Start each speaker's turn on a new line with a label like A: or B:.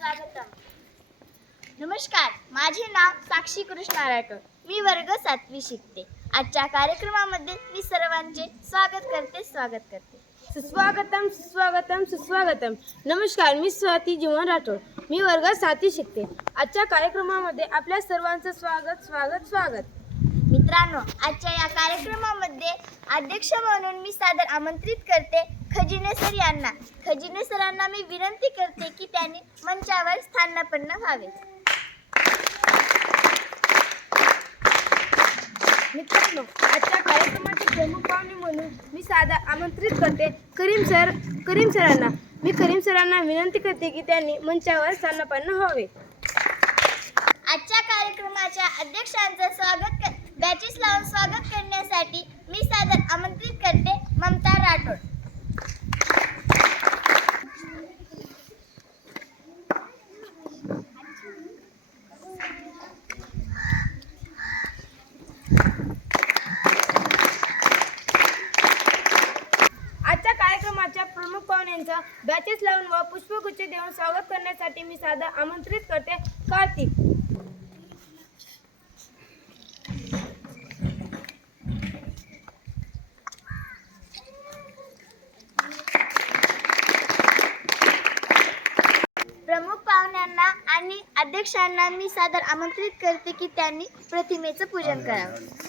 A: स्वागतम. नमस्कार माझे नाव साक्षी कृष्ण आराकर मी वर्ग सातवी शिकते. आजच्या कार्यक्रमामध्ये मी सर्वांचे स्वागत करते स्वागत करते.
B: सुस्वागतम सुस्वागतम सुस्वागतम. नमस्कार मी स्वाती जीवन राठोड. मी वर्गात साथी शिकते. आजच्या कार्यक्रमामध्ये आपल्या सर्वांचं स्वागत स्वागत स्वागत.
A: मित्रांनो आजच्या या कार्यक्रमामध्ये अध्यक्ष म्हणून मी सादर आमंत्रित करते खजिने सर यांना. खजिने सरांना मी विनंती करते की त्यांनी मंचावर स्थानापन्न व्हावे.
B: मित्रांनो आजच्या कार्यक्रमाचे प्रमुख पाहुणे म्हणून मी साधा आमंत्रित करते करीम सर करीम सरांना. मी करीम सरांना विनंती करते की त्यांनी मंचावर स्थानापन्न व्हावे.
A: आजच्या कार्यक्रमाच्या अध्यक्षांचं स्वागत कर बॅचेस लावून स्वागत करण्यासाठी मी सादर आमंत्रित करते ममता राठोड
B: आजच्या कार्यक्रमाच्या प्रमुख पाहुण्यांचा बॅचेस लावून व पुष्पगुच्छ देऊन स्वागत करण्यासाठी मी सादर आमंत्रित करते. कार्तिक.
A: प्रमुख पाहुण्यांना आणि अध्यक्षांना मी सादर आमंत्रित करते की त्यांनी प्रतिमेचं पूजन करावं